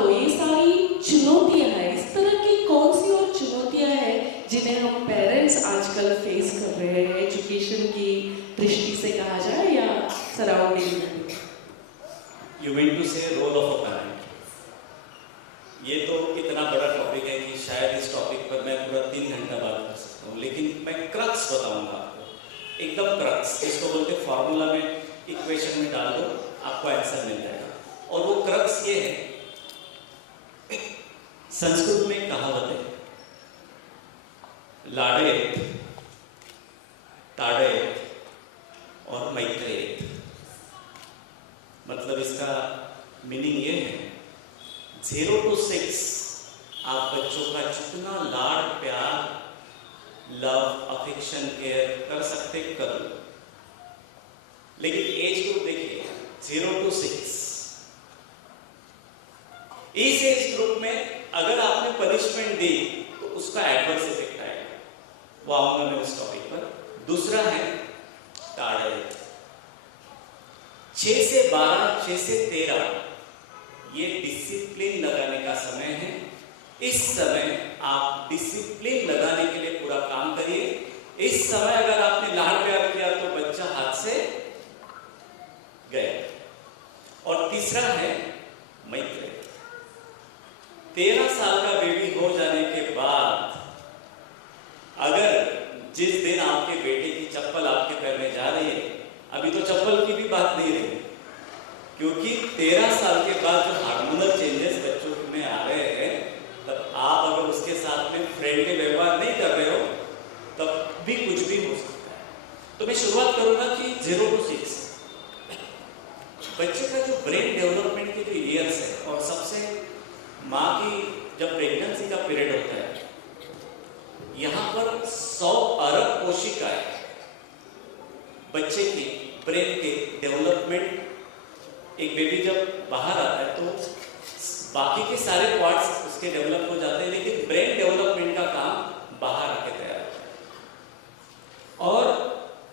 दो, ये सारी चुनौतियां हैं, इस तरह की कौन सी और चुनौतियां हैं जिन्हें हम पेरेंट्स आजकल फेस कर रहे हैं एजुकेशन की दृष्टि से कहा जाए या सराउंडिंग में? यू मीन टू से रोल ऑफ अ पेरेंट। ये तो इतना बड़ा टॉपिक है कि शायद इस टॉपिक पर मैं पूरा 3 घंटा बात कर सकता हूँ, लेकिन मैं क्रक्स बताऊंगा आपको, एकदम क्रक्स, जिसको बोलते फॉर्मूला में, इक्वेशन में डाल दो, आपको आंसर मिल जाएगा। और वो क्रक्स ये है, संस्कृत में कहावत है, लाड़ेत, ताड़ेत और मैत्रेयेत। मतलब इसका मीनिंग ये है, 0 to 6 आप बच्चों का जितना लाड़ प्यार, लव, अफेक्शन, केयर कर सकते कर लो, लेकिन एज ग्रुप देखिए 0 to 6। इस एज ग्रुप में अगर आपने पनिशमेंट दी तो उसका एडवर्स इफेक्ट आएगा, वो आऊंगा मैं उस टॉपिक पर। दूसरा है ताड़े, 6 से 12, 6 से 13 ये डिसिप्लिन लगाने का समय है। इस समय आप डिसिप्लिन लगाने के लिए पूरा काम करिए। इस समय अगर आपने लाड़ प्यार किया तो बच्चा हाथ से गया। और तीसरा है मैत्री, 13 साल का बेबी हो जाने के बाद अगर जिस दिन आपके बेटे की चप्पल आपके पैर में जा रही है, अभी तो चप्पल की भी बात नहीं रही, क्योंकि 13 साल के बाद जो हार्मोनल चेंजेस बच्चों में आ रहे हैं, तब आप अगर उसके साथ में फ्रेंड के व्यवहार नहीं कर रहे हो तब भी कुछ भी हो सकता है। तो मैं शुरुआत करूंगा कि 0 to 6 बच्चे का जो ब्रेन डेवलपमेंट के जो ईयर्स है, और सबसे माँ की जब प्रेगनेंसी का पीरियड होता है, यहाँ पर 100 अरब कोशिकाएं बच्चे की ब्रेन के डेवलपमेंट, एक बेबी जब बाहर आता है तो बाकी के सारे पार्ट्स उसके डेवलप हो जाते हैं, लेकिन ब्रेन डेवलपमेंट का काम बाहर आके तैयार होता है। और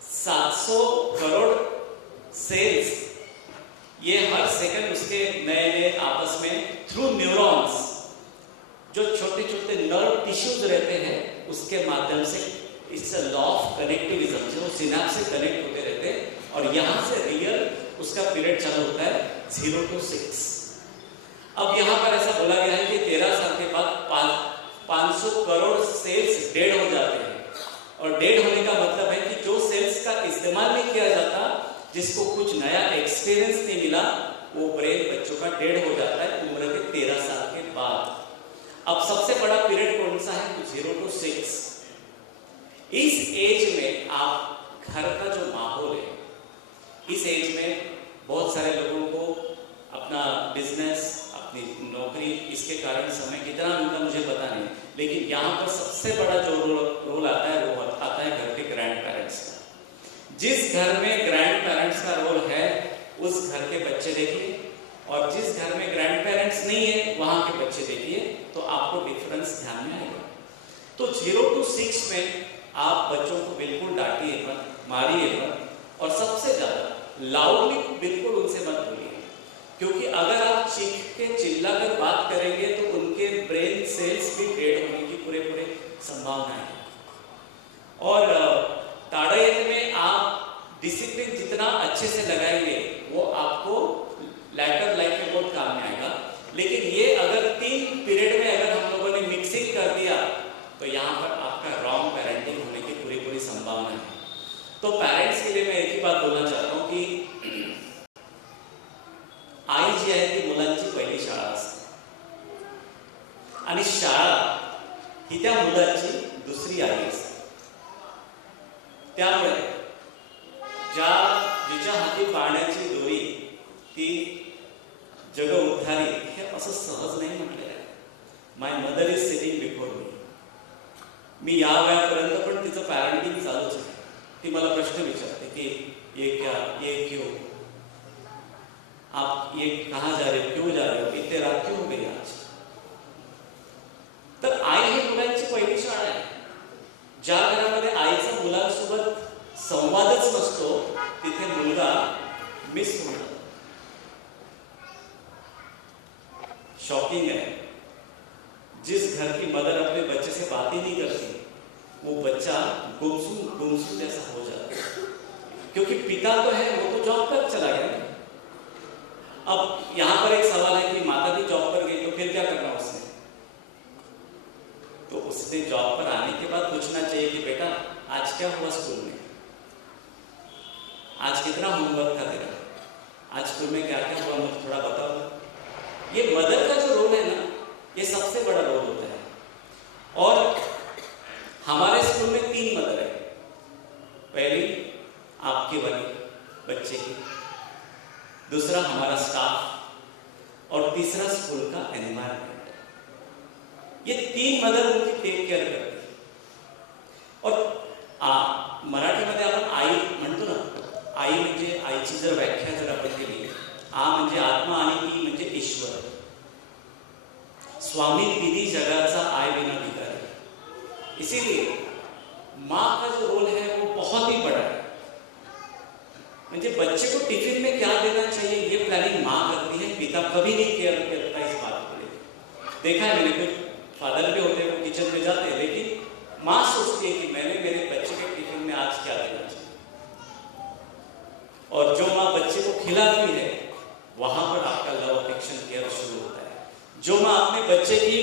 700 करोड़ सेल्स ये हर सेकंड उसके नए नए आपस में थ्रू न्यूरॉन्स, जो छोटे छोटे नर्व टिश्यूज रहते हैं, उसके माध्यम से it's a law of connectivism, जो सिनाप्स से कनेक्ट होते रहते हैं, और यहां से रियल उसका पीरियड चालू होता है 0 to 6। अब यहां पर ऐसा बोला गया है कि 13 साल के बाद 500 करोड़ सेल्स डेड हो जाते हैं। और डेड होने का मतलब है कि जो सेल्स का इस्तेमाल नहीं किया जाता, जिसको कुछ नया एक्सपीरियंस नहीं मिला, वो ब्रेन बच्चों का डेड हो जाता है उम्र के 13 साल के बाद। अब सबसे बड़ा पीरियड कौन सा है? 0 to 6। इस एज में आप घर का जो माहौल है, इस एज में बहुत सारे लोगों को अपना बिजनेस, अपनी नौकरी, इसके कारण समय कितना मिलता मुझे पता नहीं, लेकिन यहाँ पर सबसे बड़ा जो रोल आता है वो आता है घर के ग्रैंड पेरेंट्स का। जिस घर में ग्रैंड पेरेंट्स का रोल है उस घर के बच्चे देखिए, और जिस घर में ग्रैंड पेरेंट्स नहीं है वहाँ के बच्चे देखिए, तो आपको डिफरेंस ध्यान में आएगा। तो 0 to 6 में आप बच्चों को बिल्कुल डांटिए मत, मारिए मत, और सबसे ज्यादा लाउडली बिल्कुल उनसे मत बोलिए, क्योंकि अगर आप चीख के चिल्लाकर बात करेंगे तो उनके ब्रेन सेल्स भी डेड होने की पूरे संभावना है। और ताड़ायन में आप डिसिप्लिन जितना अच्छे से लगाएंगे वो आपको लैटर लाइफ में बहुत काम में आएगा। लेकिन ये अगर 3 पीरियड में अगर हम लोगों ने मिक्सिंग कर दिया तो यहाँ पर आपका रॉन्ग पेरेंटिंग होने की पूरी संभावना है। तो पेरेंट्स के लिए मैं एक ही बात बोलना चाहता हूँ की आई जी आहे ती मुलांची पहिली शाळा असते, आणि शाळा ही त्या मुलाची दुसरी आई असते। त्यामुळे जिच्या हाती पाण्याची दोरी ती जग उद्धारी, हे असं सहज नाही म्हटलेलं आहे। My mother is sitting before me या वयापर्यंत पण तिचं पॅरेंटिंग चालूच आहे। ती मला प्रश्न विचारते कि ये क्या, ये क्यों, आप ये कहाँ जा रहे हो, क्यों जा रहे हो, इतने रात क्यों हो गई आज। तर आई ही मुलांची पहिली शाळा आहे। ज्या घरामध्ये आईचा मुलांसोबत संवादच नसतो तिथे मुलगा मिस होतो। शॉकिंग है, जिस घर की मदर अपने बच्चे से बात ही नहीं करती, वो बच्चा गुमसुम जैसा हो जाता है। क्योंकि पिता तो है, वो तो जॉब पर चला गया ना। अब यहां पर एक सवाल है कि माता भी जॉब पर गई तो फिर क्या करना उसने? तो उसने जॉब पर आने के बाद पूछना चाहिए कि बेटा आज क्या हुआ स्कूल में, आज कितना होमवर्क था तेरा, आज स्कूल में क्या क्या हुआ, मुझे थोड़ा बताओ। ये मदर का जो रोल है ना, ये सबसे बड़ा रोल होता है। और हमारे स्कूल में 3 मदर है। पहली आपकी वाली बच्चे की, दूसरा हमारा स्टाफ, और तीसरा स्कूल का एनवायरनमेंट। ये 3 मदर उनकी टेक केअर करते हैं। और मराठीमध्ये आपण आई म्हणतो ना, आई म्हणजे आईची जर व्याख्या जर आपण केली, आ म्हणजे आत्मा आणि ई म्हणजे ईश्वर। स्वामी दीदी जगाचा आय बिना भिकारी। इसीलिए माँ का जो रोल है वो बहुत ही बड़ा है। म्हणजे बच्चे को टिफिन में क्या देना चाहिए ये प्लानिंग माँ करती है, पिता कभी नहीं केयर करता इस बात को लेकर। देखा है मैंने, कुछ फादर भी होते हैं वो किचन में जाते हैं, लेकिन माँ सोचती है कि मैंने मेरे बच्चे के टिफिन में आज क्या देना चाहिए। और जो माँ बच्चे को खिलाती है वहां पर आपका लव अफेक्शन केयर शुरू होता है। जो माँ अपने बच्चे की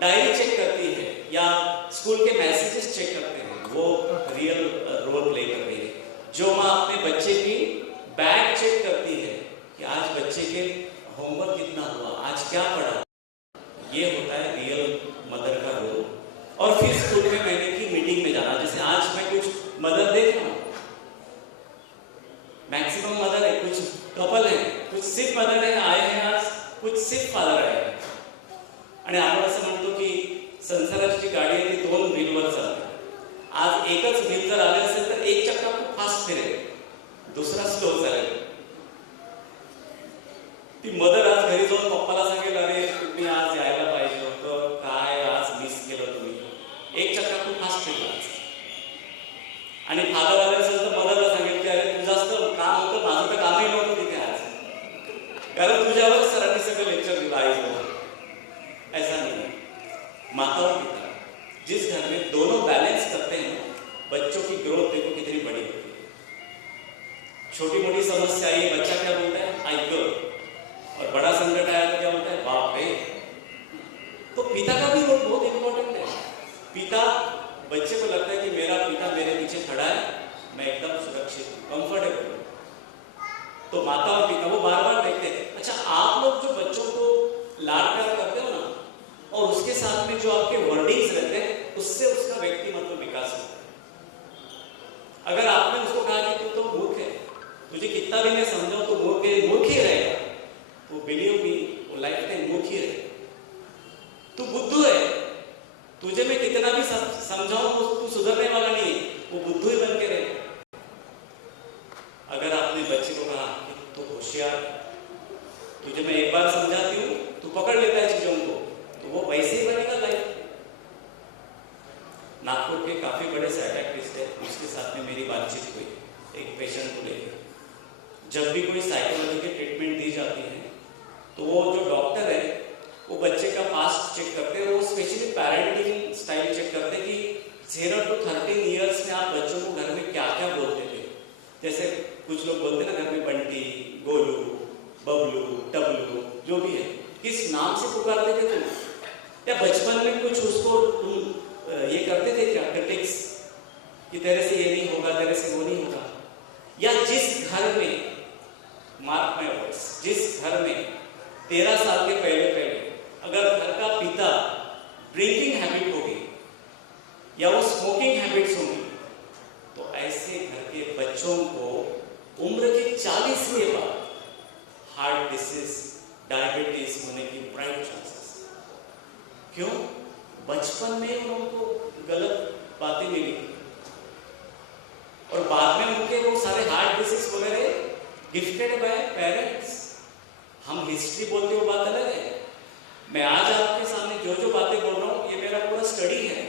डायरी चेक करती है या स्कूल के मैसेजेस चेक करते हैं, वो रियल रोल प्ले कर रही है। जो माँ अपने बच्चे की बैग चेक करती है कि आज बच्चे के होमवर्क कितना हुआ, आज क्या पढ़ा, ये होता है रियल मदर का रोल। और फिर स्कूल में मैंने की मीटिंग में जाना, जैसे आज मैं कुछ मदर देख रहा हूँ, मैक्सिमम मदर है, कुछ कपल है, कुछ सिर्फ मदर है आए हैं आज, कुछ सिर्फ फादर आए हैं। आणि आपण असं म्हणतो की संसाराची गाडी आहे ती 2 व्हीलवर चालते। आज एकच व्हील जर आले असेल तर एक चक्का खूप फास्ट फिरेल, दुसरा स्लो चालेल। ती मदर आज घरी जाऊन पप्पाला सांगेल, अरे तुम्ही आज यायला पाहिजे होतं, काय आज मिस केलं तुम्ही, एक चक्का खूप फास्ट फिरला। आणि फादर आले असेल तर मदरला सांगेल की अरे तुझं जास्त काम होतं, माझं तर कामही नव्हतं तिथे आज, कारण तुझ्यावर सरांनी सगळं लेक्चर दिलं आईला। ऐसा नहीं है। माता और पिता जिस घर में दोनों बैलेंस करते हैं, बच्चों की ग्रोथ देखो कितनी बड़ी होती है। छोटी मोटी समस्या आई, बच्चा क्या बोलता है, आई गो, और बड़ा संकट आया तो क्या बोलता है, बाप रे। तो पिता का भी रोल बहुत इंपॉर्टेंट है। पिता, बच्चे को लगता है कि मेरा पिता मेरे पीछे खड़ा है, मैं एकदम सुरक्षित हूँ, कंफर्टेबल हूँ। तो माता और पिता वो बार बार देखते हैं। अच्छा, आप लोग जो बच्चों को लाड प्यार करते हो ना, और उसके साथ में जो आपके वर्डिंग्स रहते हैं, उससे उसका व्यक्तिमत्व विकास होता है। अगर आपने उसको कहा कि तू तो मूर्ख है, तुझे कितना भी मैं समझाऊं तो मूर्ख ही रहेगा, वो बिलीव मी, वो लाइफ टाइम मूर्ख ही रहेगा। तू बुद्धू है, तुझे मैं कितना भी समझाऊं तू सुधरने वाला नहीं है, वो बुद्धू ही बन के रहेगा। अगर आपने बच्चे को कहा कि तू होशियार, तुझे मैं एक बार समझाती हूँ, तू पकड़ लेता है चीजों को, तो वो वैसे ही बनेगा लाइफ। नागपुर के काफी बड़े साइकियाट्रिस्ट है, उसके साथ में मेरी बातचीत हुई एक पेशेंट को लेकर। जब भी कोई साइकोलॉजी की ट्रीटमेंट दी जाती है तो वो जो डॉक्टर है वो बच्चे का पास्ट चेक करते हैं, वो स्पेशली पेरेंटिंग स्टाइल चेक करते हैं कि 0 to 13 ईयर्स में आप बच्चों को घर में क्या क्या बोलते थे। जैसे कुछ लोग बोलते हैं ना घर में बंटी, गोलू, बबलू, टबलू, जो भी है, किस नाम से पुकारते थे तुम, या बचपन में कुछ उसको ये करते थे क्या, क्रिटिक्स कि तेरे से ये नहीं होगा, तेरे से वो नहीं होगा। या जिस घर में, मार्क माय वर्ड्स, जिस घर में 13 साल के पहले अगर घर का पिता ड्रिंकिंग हैबिट होगी या वो स्मोकिंग हैबिट्स होंगी, तो ऐसे घर के बच्चों को उम्र के 40 के बाद हार्ट डिसीज, डायबिटीज होने की ब्राइट चांसेस। क्यों? बचपन में उनको गलत बातें मिली और बाद में उनके वो सारे हार्ट डिसीज हो रहे गिफ्टेड बाय पेरेंट्स। हम हिस्ट्री बोलते हो बात अलग है। मैं आज आपके सामने जो जो बातें बोल रहा हूं, ये मेरा पूरा स्टडी है।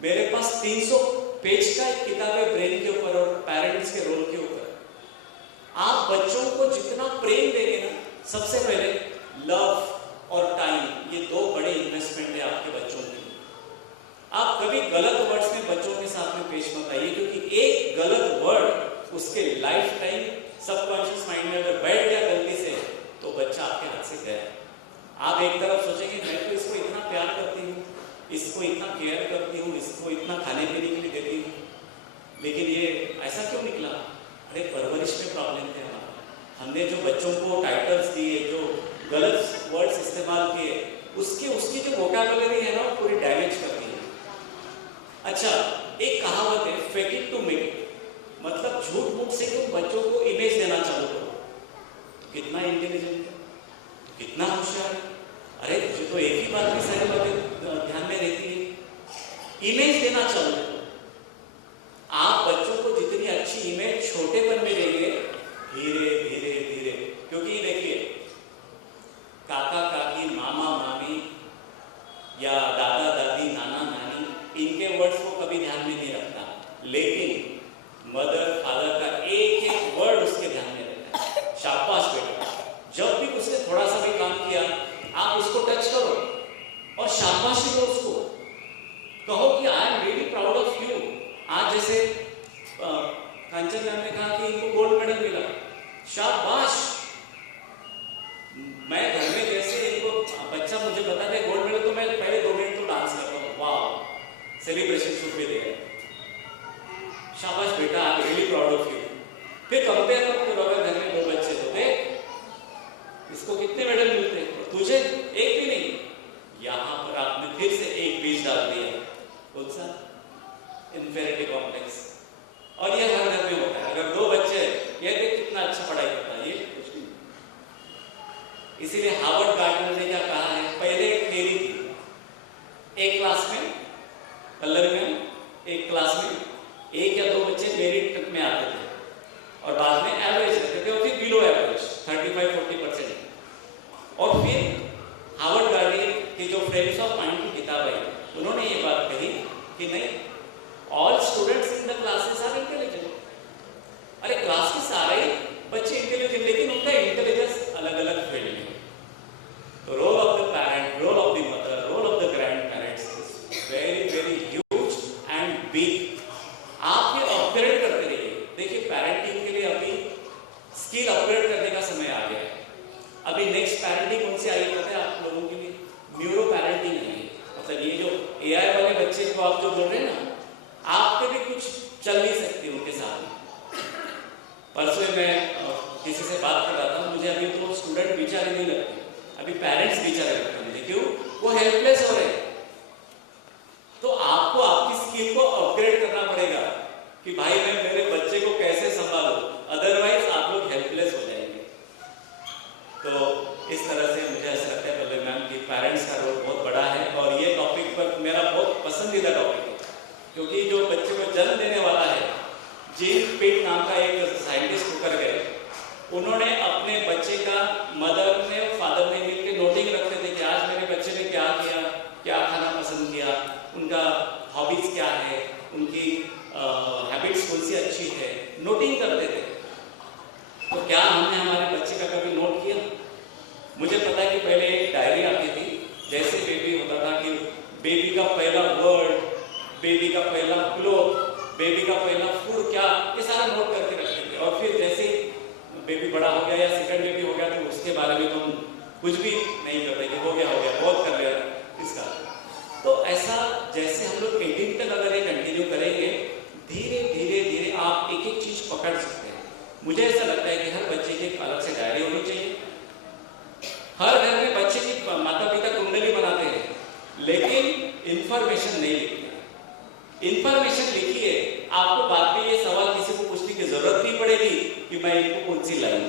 मेरे पास 300 पेज का एक किताब है ब्रेन के ऊपर और पेरेंट्स के रोल के ऊपर। आप बच्चों को जितना प्रेम देंगे ना, सबसे पहले लव और टाइम, ये दो बड़े इन्वेस्टमेंट है आपके बच्चों की। आप कभी गलत वर्ड्स में बच्चों के साथ में पेश मत आइए, क्योंकि एक गलत वर्ड उसके लाइफ टाइम सबकॉन्शियस माइंड में अगर बैठ गया गलती से, तो बच्चा आपके हाथ से गया। आप एक तरफ सोचेंगे मैं तो इसको इतना प्यार करती हूँ, इसको इतना केयर करती हूँ, इसको इतना खाने पीने के लिए देती हूँ, लेकिन ये ऐसा क्यों निकला? अरे परवरिश में प्रॉब्लम थे हमारा। हमने जो बच्चों को टाइटल्स दिए, जो गलत वर्ड्स इस्तेमाल किए, उसकी जो वोकैबुलरी है ना, वो पूरी डैमेज कर दी है। अच्छा, एक कहावत है, fake it to make it, मतलब झूठ मूठ से तुम बच्चों को इमेज देना चालू करो। कितना इंटेलिजेंट है, कितना होशियार है, अरे तुझे तो एक ही बात की सारी बातें ध्यान में रहती है। इमेज देना चालू करो। आप बच्चों को जितनी अच्छी इमेज छोटेपन में देंगे, धीरे धीरे धीरे, क्योंकि ये देखिए, काका काकी, मामा मामी या दादा दादी, नाना नानी, इनके वर्ड्स को कभी ध्यान में नहीं रखता, लेकिन मदर फादर का एक एक वर्ड उसके ध्यान में रहता है। शाबाश बेटा, जब भी उसने थोड़ा सा भी काम किया, आप उसको टच करो और शाबाशी दो उसको, कहो कि I am really proud of you. आज जैसे कांचन मैम ने कहा कि इनको गोल्ड मेडल मिला, शाबाश। मैं घर में जैसे इनको बच्चा मुझे बता दे गोल्ड मेडल, तो मैं पहले 2 मिनट तो डांस करता हूँ, वाह, सेलिब्रेशन शुड बी देयर, शाबाश बेटा, I am really proud of you. फिर कंपेयर मत करो, अगर घर में 2 बच्चे तो देख इसको कितने मेडल मिलते हैं, तुझे एक भी नहीं। यहां पर आपने फिर से एक बीज डाल दिया, कौन सा? Inferiority complex. और ये हर घर में होता है। अगर 2 बच्चे, ये देख कितना अच्छा पढ़ाई करता है, ये कुछ नहीं। इसीलिए हार्वर्ड गार्डनर ने क्या कहा है, पहले एक थ्योरी थी, एक क्लास में, पल्लवी में, एक क्लास में 1 या 2 बच्चे मेरिट में आते थे और बाद में एवरेज रहते थे, और फिर बिलो एवरेज 35-40%। और फिर हार्वर्ड गार्डनर की जो फ्रेम्स ऑफ माइंड की किताब है, उन्होंने ये बात कही कि नहीं, all students in the classes are intelligent. अरे क्लास के सारे बच्चे इंटेलिजेंट, लेकिन उनका इंटेलिजेंस अलग अलग फील्ड में। तो role of the parent, role of the mother, role of the grandparents is very very huge and big. आप ये अपग्रेड करते रहिए। देखिए, पेरेंटिंग के लिए अभी स्किल अपग्रेड करने का समय आ गया है। अभी नेक्स्ट पेरेंटिंग कौन सी आई है पता है आप लोगों के लिए? न्यूरो पेरेंटिंग है। मतलब ये जो एआई वाले बच्चे को आप जो बोल रहे हैं ना, आपके भी कुछ चल नहीं सकती उनके साथ। परसों मैं किसी से बात कर रहा था, मुझे अभी तो स्टूडेंट बेचारे नहीं लगते, अभी पेरेंट्स बेचारे लगते हैं मुझे। क्यों? वो हेल्पलेस हो रहे हैं। तो आपको आपकी स्किल को अपग्रेड करना पड़ेगा कि भाई मैं मेरे बच्चे को कैसे संभालूं, अदरवाइज आप लोग हेल्पलेस हो जाएंगे। तो इस तरह से मुझे ऐसा लगता है पल्लवी मैम कि पेरेंट्स का रोल बहुत बड़ा है, और ये टॉपिक पर मेरा बहुत पसंदीदा टॉपिक है, क्योंकि जो बच्चे को जन्म देने वाला है, जीन पिट नाम का एक साइंटिस्ट होकर गए, उन्होंने अपने बच्चे का मदर ने फादर ने मिलकर नोटिंग रखते थे कि आज मेरे बच्चे ने क्या किया, क्या खाना पसंद किया, उनका हॉबीज क्या है, उनकी हैबिट्स कौन सी अच्छी है, नोटिंग करते थे। तो क्या हमने हमारे बच्चे का कभी नोट किया? मुझे पता है कि पहले एक डायरी आती थी, जैसे बेबी होता था कि बेबी का पहला वर्ड, बेबी का पहला क्लोथ, बेबी का पहला फूड, क्या, ये सारा नोट करके रखते थे। और फिर जैसे ही बेबी बड़ा हो गया या सेकंड बेबी हो गया, तो उसके बारे में तो हम कुछ भी नहीं करते कि हो गया, बहुत कर लिया इसका। तो ऐसा जैसे हम लोग 18 तक अगर ये कंटिन्यू करेंगे, धीरे धीरे धीरे आप एक एक चीज पकड़ सकते हैं। मुझे ऐसा लगता है कि हर बच्चे की एक अलग से डायरी होनी चाहिए। हर घर में बच्चे की माता पिता कुंडली बनाते हैं, लेकिन इंफॉर्मेशन नहीं लिखते। इंफॉर्मेशन लिखिए, आपको बाद में ये सवाल किसी को पूछने की जरूरत नहीं पड़ेगी कि मैं इनको कौन सी लाइन